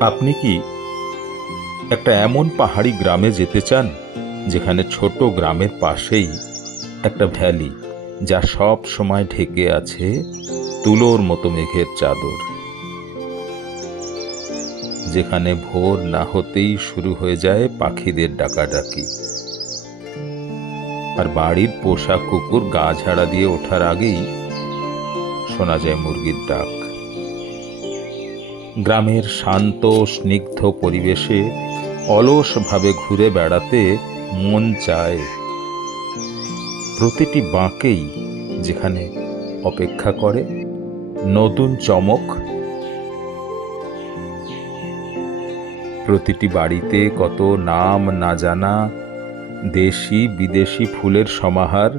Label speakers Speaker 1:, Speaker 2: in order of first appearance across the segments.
Speaker 1: আপনি কি একটা এমন পাহাড়ি গ্রামে যেতে চান, যেখানে ছোট গ্রামের পাশেই একটা ভ্যালি, যা সব সময় ঢেকে আছে তুলোর মতো মেঘের চাদর, যেখানে ভোর না হতেই শুরু হয়ে যায় পাখিদের ডাকাডাকি? আর বাড়ির পোষা কুকুর গা ঝাড়া দিয়ে ওঠার আগেই শোনা যায় মুরগির ডাক। গ্রামের শান্ত, স্নিগ্ধ পরিবেশে অলসভাবে ঘুরে বেড়াতে মন চায়। প্রতিটি বাঁকেই যেখানে অপেক্ষা করে নতুন চমক। প্রতিটি বাড়িতে কত নাম না জানা দেশি বিদেশি ফুলের সমাহার।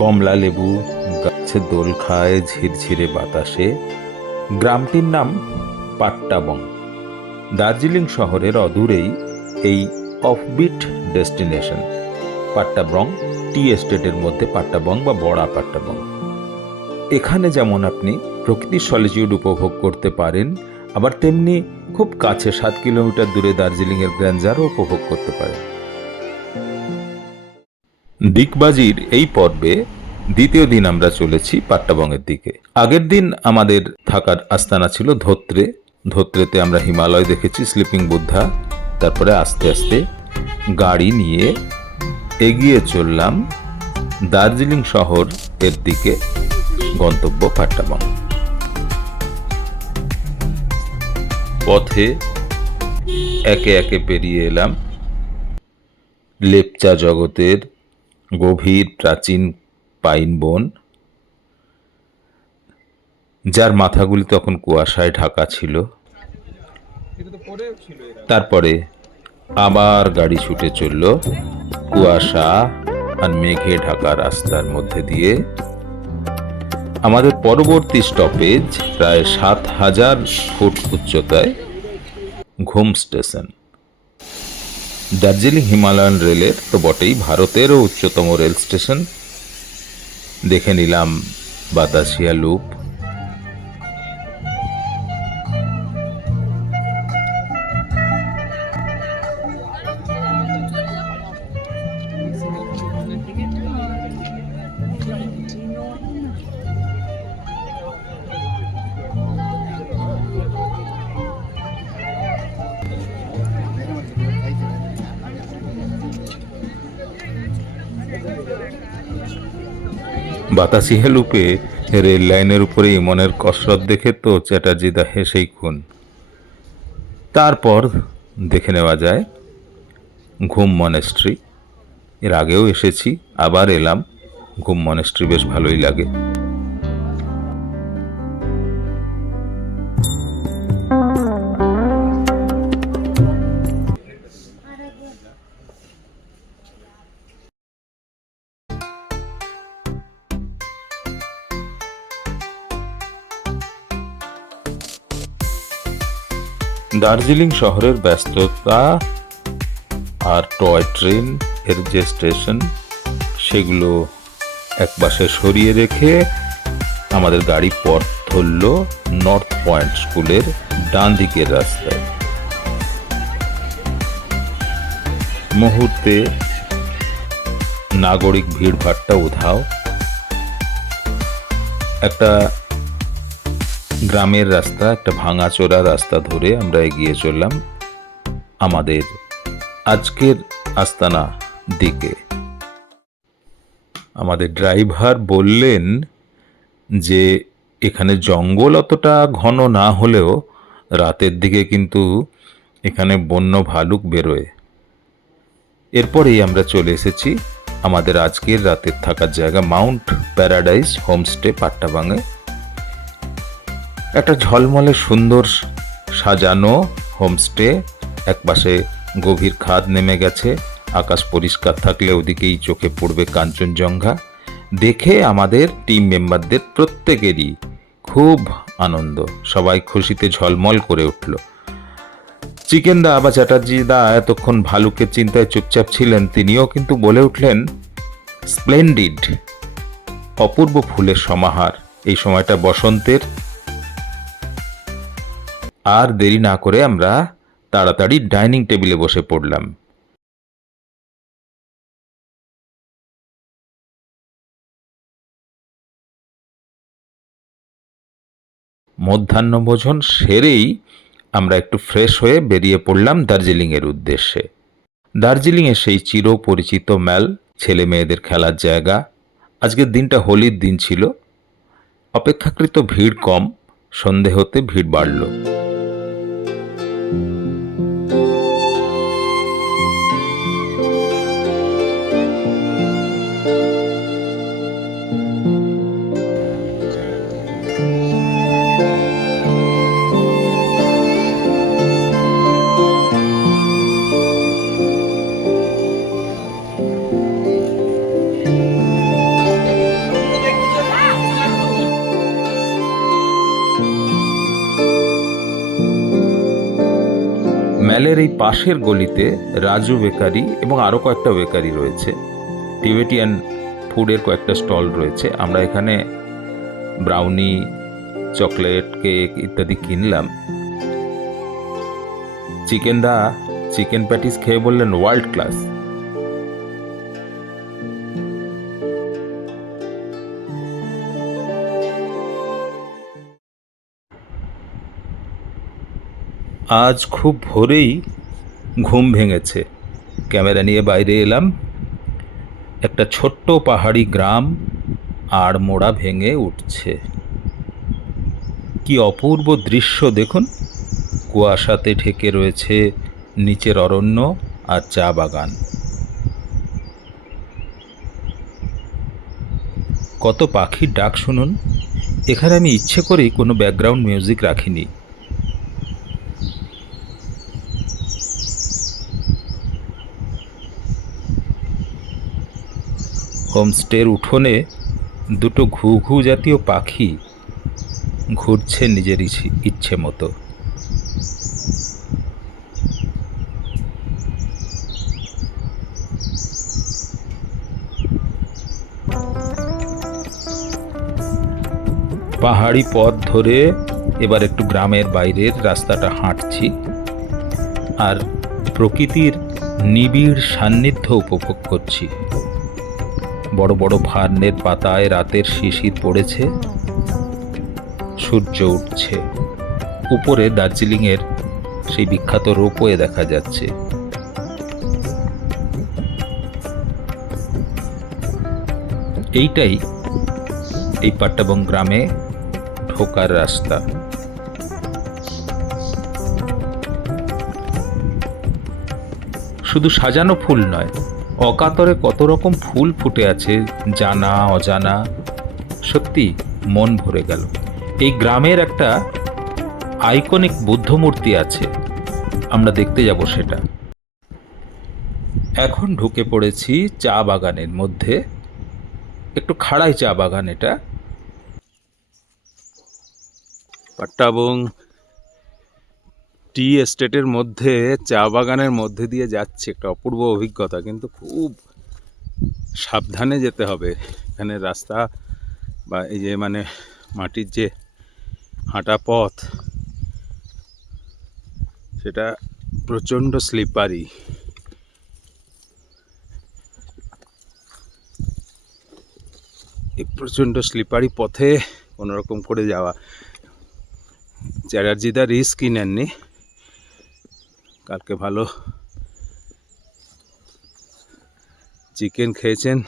Speaker 1: কমলা লেবু, গাছে দোল খায় ঝিরঝিরে বাতাসে। গ্রামটির নাম পাট্টাবং দার্জিলিং শহরের অদূরেই এই অফবিট ডেস্টিনেশন পাট্টাবং টি এস্টেটের মধ্যে পাট্টাবং বা বড়া পাট্টাবং এখানে যেমন আপনি প্রকৃতির সলিচিউড উপভোগ করতে পারেন, আবার তেমনি খুব কাছে সাত কিলোমিটার দূরে দার্জিলিংয়ের গ্র্যান্ডারও উপভোগ করতে পারেন। দিকবাজির এই পর্বে দ্বিতীয় দিন আমরা চলেছি পাট্টাবংয়ের দিকে। আগের দিন আমাদের থাকার আস্তানা ছিল ধোত্রে। ধোত্রেতে আমরা হিমালয় দেখেছি স্লিপিং বুদ্ধা। তারপরে আস্তে আস্তে গাড়ি নিয়ে এগিয়ে চললাম দার্জিলিং শহর এর দিকে গন্তব্য পাট্টাবং পথে একে একে পেরিয়ে এলাম লেপচা জগতের গভীর প্রাচীন পাইন বন, যার মাথাগুলি তখন কুয়াশায় ঢাকা ছিল। তারপরে আবার গাড়ি ছুটে চলল কুয়াশা আর মেঘে ঢাকা রাস্তার মধ্যে দিয়ে। আমাদের পরবর্তী স্টপেজ প্রায় সাত হাজার ফুট উচ্চতায় ঘুম স্টেশন। দার্জিলিং হিমালয়ান রেলের তো বটেই ভারতেরও উচ্চতম রেল স্টেশন। দেখে নিলাম বাতাসিয়া লুপ। বাতাসিয়া হেলুপে রেল লাইনের উপরে ইমনের কসরত দেখে তো চ্যাটার্জি দা হেসেই খুন। তারপর দেখে নেওয়া যায়, ঘুম মনেস্ট্রি। এর আগেও এসেছি, আবার এলাম। ঘুম মনেস্ট্রি বেশ ভালোই লাগে। দার্জিলিং শহরের ব্যস্ততা আর টয় ট্রেন এর যে স্টেশন, সেগুলো একপাশে সরিয়ে রেখে আমাদের গাড়ি পথ ধরল নর্থ পয়েন্ট স্কুলের ডান দিকের রাস্তায়। মুহূর্তে নাগরিক ভিড়ভাট্টা উধাও। একটা গ্রামের রাস্তা, একটা ভাঙাচোরা রাস্তা ধরে আমরা এগিয়ে চললাম আমাদের আজকের আস্তানা দিকে। আমাদের ড্রাইভার বললেন যে, এখানে জঙ্গল অতটা ঘন না হলেও রাতের দিকে কিন্তু এখানে বন্য ভালুক বেরোয়। এরপরেই আমরা চলে এসেছি আমাদের আজকের রাতের থাকার জায়গা, মাউন্ট প্যারাডাইস হোমস্টে পাট্টাবাঙে একটা ঝলমলে সুন্দর সাজানো হোমস্টে। একপাশে গভীর খাদ নেমে গেছে, আকাশ পরিষ্কার থাকলে ওদিকেই চোখে পড়বে কাঞ্চনজঙ্ঘা। দেখে আমাদের টিম মেম্বারদের প্রত্যেকেরই খুব আনন্দ, সবাই খুশিতে ঝলমল করে উঠল। চিকেন দা বা চ্যাটার্জি দা এতক্ষণ ভালুকের চিন্তায় চুপচাপ ছিলেন, তিনিও কিন্তু বলে উঠলেন, স্প্লেন্ডিড, অপূর্ব ফুলের সমাহার, এই সময়টা বসন্তের। আর দেরি না করে আমরা তাড়াতাড়ি ডাইনিং টেবিলে বসে পড়লাম। মধ্যাহ্নভোজন সেরেই আমরা একটু ফ্রেশ হয়ে বেরিয়ে পড়লাম দার্জিলিংয়ের উদ্দেশ্যে। দার্জিলিংয়ে সেই চির পরিচিত ম্যাল ছেলে মেয়েদের খেলার জায়গা। আজকের দিনটা হোলির দিন ছিল। অপেক্ষাকৃত ভিড় কম। সন্ধে হতে ভিড় বাড়ল। ম্যালের এই পাশের গলিতে রাজু বেকারি এবং আরও কয়েকটা বেকারি রয়েছে। টিবেটিয়ান ফুডের কয়েকটা স্টল রয়েছে। আমরা এখানে ব্রাউনি, চকলেট, কেক ইত্যাদি কিনলাম। চিকেন দা, চিকেন প্যাটিস খেয়ে বললেন ওয়ার্ল্ড ক্লাস আজ খুব ভোরেই ঘুম ভেঙেছে। ক্যামেরা নিয়ে বাইরে এলাম। একটা ছোট্ট পাহাড়ি গ্রাম আর মোড়া ভেঙে উঠছে। কি অপূর্ব দৃশ্য দেখুন। কুয়াশাতে ঢেকে রয়েছে নিচের অরণ্য আর চা বাগান। কত পাখির ডাক শুনুন। এখানে আমি ইচ্ছে করেই কোনো ব্যাকগ্রাউন্ড মিউজিক রাখিনি। হোমস্টের উঠোনে দুটো ঘু ঘু জাতীয় পাখি ঘুরছে নিজের ইচ্ছে- মতো। পাহাড়ি পথ ধরে এবার একটু গ্রামের বাইরের রাস্তাটা হাঁটছি আর প্রকৃতির নিবিড় সান্নিধ্য উপভোগ করছি। বড় বড় ফার্নের পাতায় রাতের শিশির পড়েছে। সূর্য উঠছে। উপরে দার্জিলিংয়ের সেই বিখ্যাত রোপওয়ে দেখা যাচ্ছে। এইটাই এই পাট্টাবং গ্রামে ঢোকার রাস্তা। শুধু সাজানো ফুল নয় অকাতরে কত রকম ফুল ফুটে আছে জানা, অজানা, সত্যি মন ভরে গেল। এই গ্রামের একটা আইকনিক বুদ্ধ মূর্তি আছে, আমরা দেখতে যাব সেটা। এখন ঢুকে পড়েছি চা বাগানের মধ্যে। একটু খাড়াই চা বাগান এটা। পাট্টাবং টি এস্টেটের মধ্যে, চা বাগানের মধ্যে দিয়ে যাচ্ছে একটা অপূর্ব অভিজ্ঞতা। কিন্তু খুব সাবধানে যেতে হবে। এখানে রাস্তা বা এই যে মানে মাটির যে হাঁটা পথ, সেটা প্রচণ্ড স্লিপারি এই প্রচণ্ড স্লিপারি পথে কোনো রকম করে যাওয়া। চ্যাটার্জিদা রিস্কই নেননি কালকে ভালো চিকেন খেয়েছেন।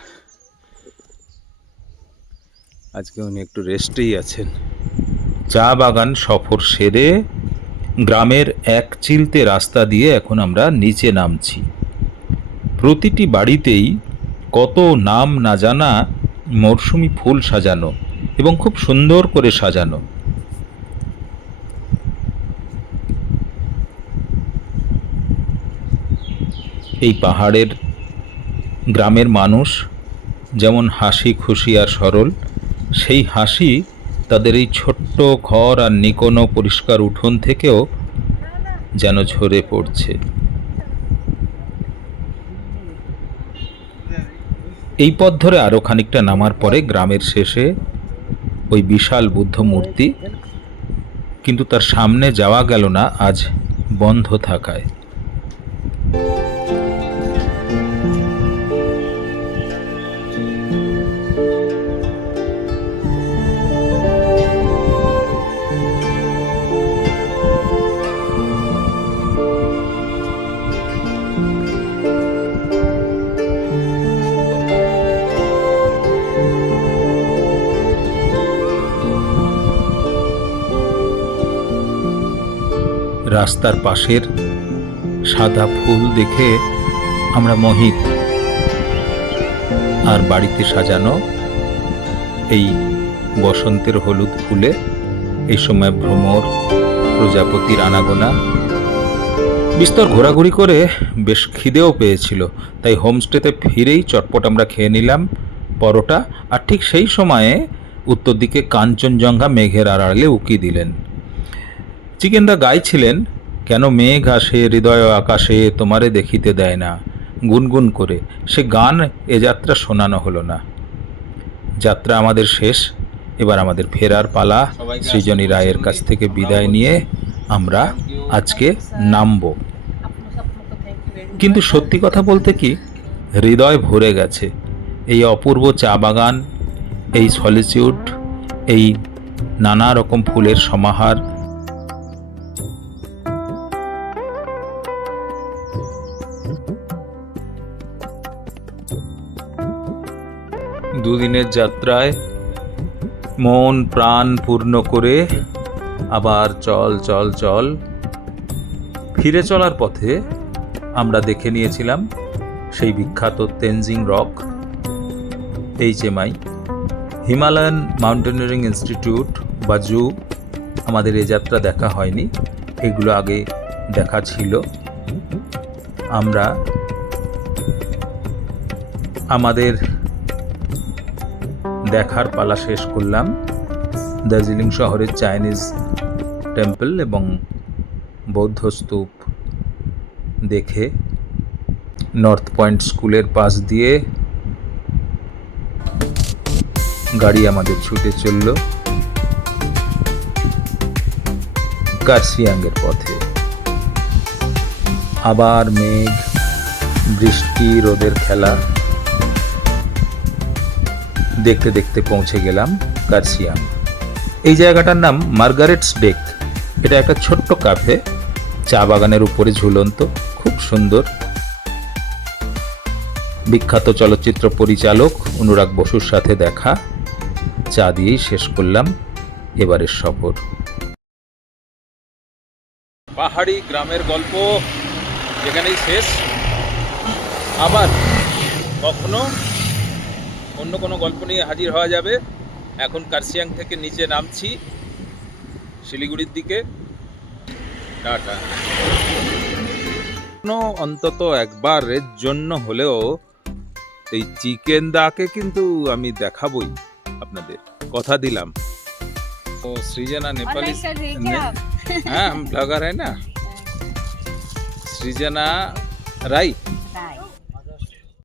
Speaker 1: আজকে উনি একটু রেস্টেই আছেন। চা বাগান সফর সেরে গ্রামের এক চিলতে রাস্তা দিয়ে এখন আমরা নিচে নামছি। প্রতিটি বাড়িতেই কত নাম না জানা মরশুমি ফুল সাজানো এবং খুব সুন্দর করে সাজানো। এই পাহাড়ের গ্রামের মানুষ যেমন হাসি, খুশি আর সরল, সেই হাসি তাদের এই ছোট্ট ঘর আর নিকোনো পরিষ্কার উঠোন থেকেও যেন ঝরে পড়ছে। এই পথ ধরে আরও খানিকটা নামার পরে গ্রামের শেষে ওই বিশাল বুদ্ধ মূর্তি, কিন্তু তার সামনে যাওয়া গেল না, আজ বন্ধ থাকায়। রাস্তার পাশের সাদা ফুল দেখে আমরা মোহিত। আর বাড়িতে সাজানো এই বসন্তের হলুদ ফুলে এই সময় ভ্রমর, প্রজাপতির আনাগোনা। বিস্তর ঘোরাঘুরি করে বেশ খিদেও পেয়েছিল, তাই হোমস্টেতে ফিরেই চটপট আমরা খেয়ে নিলাম পরোটা। আর ঠিক সেই সময়ে উত্তর দিকে কাঞ্চনজঙ্ঘা মেঘের আড়ালে উকি দিলেন। চিকেনদা গাইছিলেন কেন মেঘ আসে হৃদয় আকাশে তোমারে দেখিতে দেয় না? গুনগুন করে সে গান এ যাত্রা শোনানো হলো না। যাত্রা আমাদের শেষ এবার আমাদের ফেরার পালা। সৃজনী রায়ের কাছ থেকে বিদায় নিয়ে আমরা আজকে নামবো। কিন্তু সত্যি কথা বলতে কি হৃদয় ভরে গেছে। এই অপূর্ব চা বাগান এই সলিচিউড এই নানা রকম ফুলের সমাহার দুদিনের যাত্রায় মন প্রাণ পূর্ণ করে আবার চল চল চল। ফিরে চলার পথে আমরা দেখে নিয়েছিলাম সেই বিখ্যাত Tenzing rock HMI Himalayan mountaineering institute বা জু আমাদের এ যাত্রা দেখা হয়নি, এগুলো আগে দেখা ছিল। আমরা আমাদের দেখার পালা শেষ করলাম। দার্জিলিং শহরের চাইনিজ টেম্পল এবং বৌদ্ধ স্তূপ দেখে নর্থ পয়েন্ট স্কুলের পাশ দিয়ে গাড়ি আমাদের ছুটে চলল কার্সিয়াংয়ের পথে। আবার মেঘ, বৃষ্টি, রোদের খেলা দেখতে দেখতে পৌঁছে গেলাম কার্সিয়াং। এই জায়গাটার নাম মার্গারেটস ডেক এটা একটা ছোট্ট কাফে, চা বাগানের উপরে ঝুলন্ত, খুব সুন্দর। বিখ্যাত চলচ্চিত্র পরিচালক অনুরাগ বসুর সাথে দেখা। চা দিয়েই শেষ করলাম এবারের সফর। পাহাড়ি গ্রামের গল্প এখানেই শেষ। আবার কখনো অন্য কোনো গল্প নিয়ে হাজির হওয়া যাবে। এখন কার্সিয়াং থেকে নিচে নামছি। শিলিগুড়ির দিকে। টাটা। অন্তত একবারের জন্য হলেও এই চিকেন দাকে কিন্তু আমি দেখাবই আপনাদের। কথা দিলাম। ও সৃজনা
Speaker 2: নেপালি
Speaker 1: হ্যাঁ ব্লগার হয় হ্যাঁ না? সৃজনা রাই